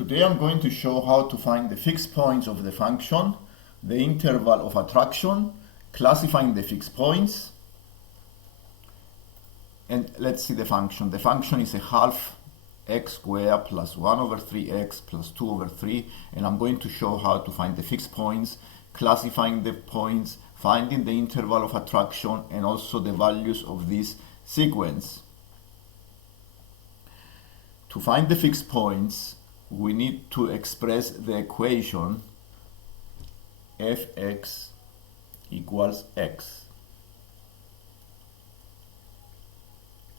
Today I'm going to show how to find the fixed points of the function, the interval of attraction, classifying the fixed points, and let's see the function. The function is a half x squared plus 1 over 3x plus 2 over 3, and I'm going to show how to find the fixed points, classifying the points, finding the interval of attraction, and also the values of this sequence. To find the fixed points, we need to express the equation fx equals x.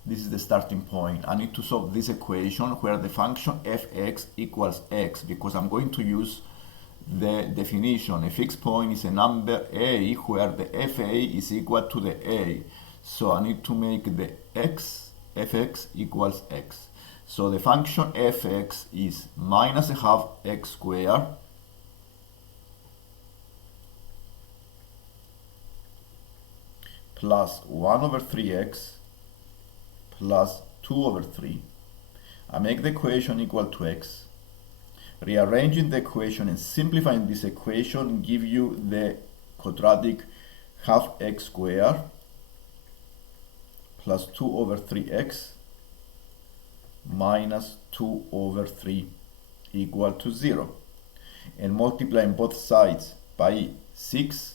This is the starting point. I need to solve this equation where the function fx equals x, because I'm going to use the definition. A fixed point is a number a where the fa is equal to the a. So I need to make the fx equals x. So the function fx is minus a half x squared plus 1 over 3x plus 2 over 3. I make the equation equal to x. Rearranging the equation and simplifying this equation give you the quadratic half x squared plus 2 over 3x minus 2 over 3 equal to 0. And multiplying both sides by 6,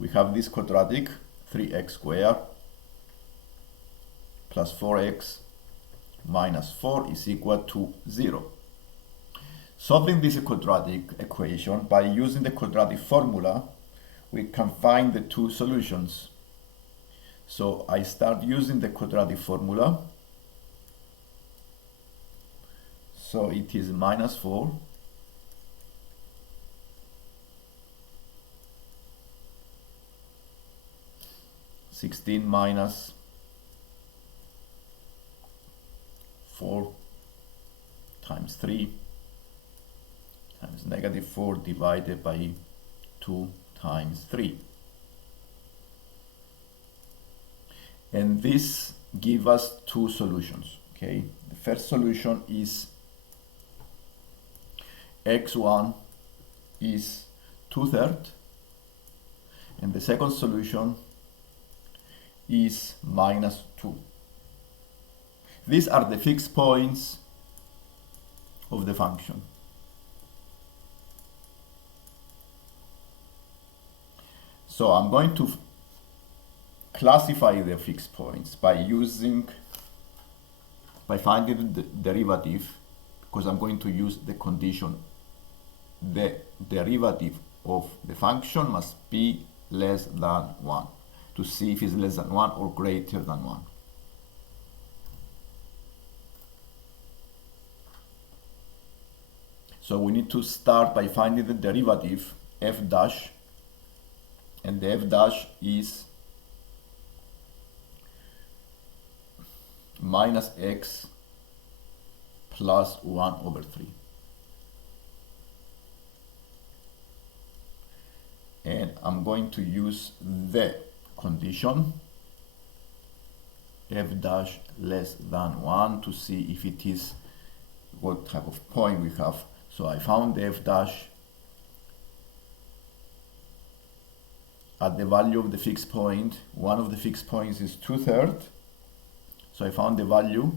we have this quadratic 3x squared plus 4x minus 4 is equal to 0. Solving this quadratic equation by using the quadratic formula, we can find the two solutions. So I start using the quadratic formula. So it is minus 4 16 minus 4 times 3 times negative 4 divided by 2 times 3. And this gives us two solutions. Okay, the first solution is x1 is 2/3, and the second solution is minus 2. These are the fixed points of the function. So I'm going to classify the fixed points by finding the derivative, because I'm going to use the condition. The derivative of the function must be less than 1 to see if it's less than 1 or greater than 1. So we need to start by finding the derivative f dash, and the f dash is minus x plus 1 over 3. And I'm going to use the condition f dash less than 1 to see if it is what type of point we have. So I found the f dash at the value of the fixed point. One of the fixed points is 2/3. So I found the value.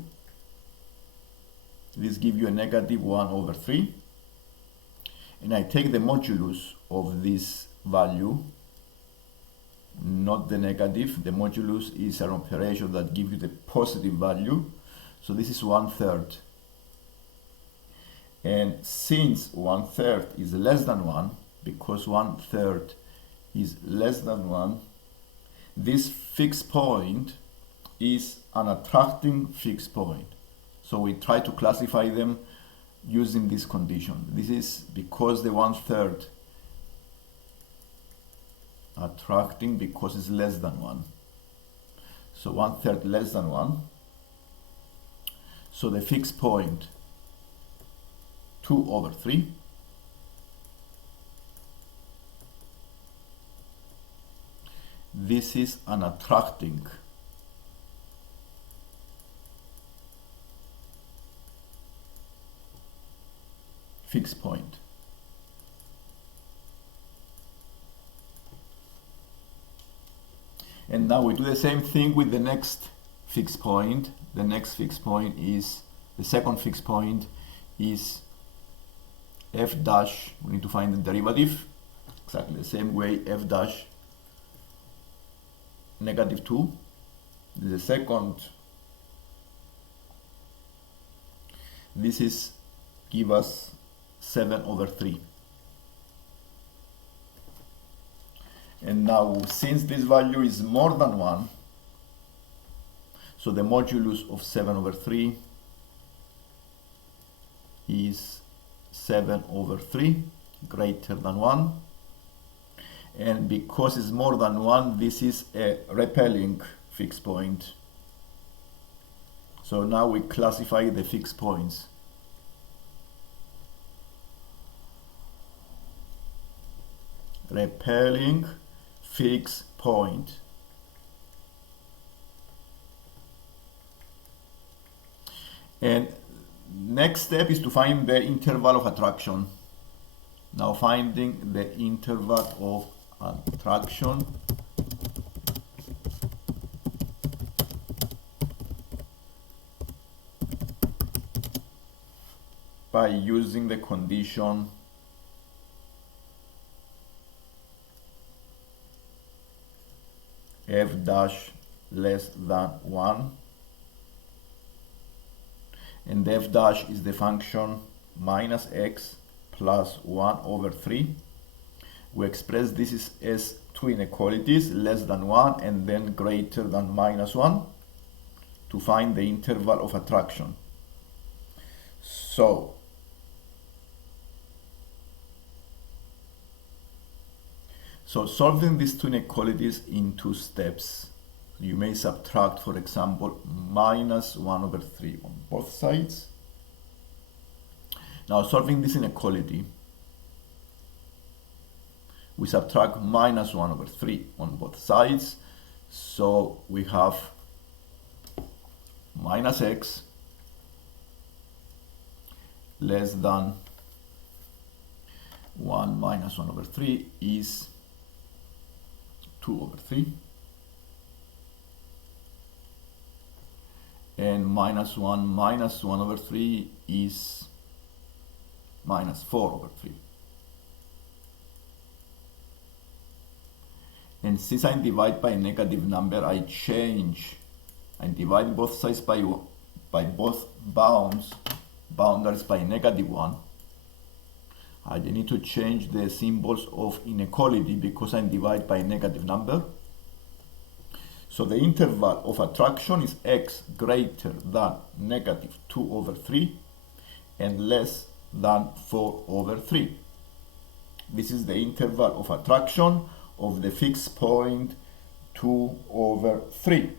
This gives you a negative 1 over 3. And I take the modulus of this value, not the negative. The modulus is an operation that gives you the positive value. So this is 1/3. And since 1/3 is less than 1, because 1/3 is less than 1, this fixed point is an attracting fixed point. So we try to classify them using this condition. This is because the 1/3 attracting because it's less than 1. So 1/3 less than 1. So the fixed point 2 over 3. This is an attracting fixed point. And now we do the same thing with the next fixed point. The next fixed point is, the second fixed point is f dash. We need to find the derivative. Exactly the same way, f dash negative 2. The second, this is give us 7/3. And now, since this value is more than 1, so the modulus of 7/3 is 7/3, greater than 1. And because it's more than 1, this is a repelling fixed point. So now we classify the fixed points. Repelling fixed point. And next step is to find the interval of attraction. Now finding the interval of attraction by using the condition f dash less than 1, and f dash is the function minus x plus 1/3. We express this as two inequalities, less than 1 and then greater than -1, to find the interval of attraction. So solving these two inequalities in two steps, you may subtract, for example, -1/3 on both sides. Now solving this inequality, we subtract -1/3 on both sides, so we have minus x less than 1 minus 1/3 is 2/3, and minus 1 minus 1/3 is minus 4/3. And since I divide by a negative number, I divide both sides by both boundaries by -1. I need to change the symbols of inequality because I divide by a negative number. So the interval of attraction is x greater than -2/3 and less than 4/3. This is the interval of attraction of the fixed point 2/3.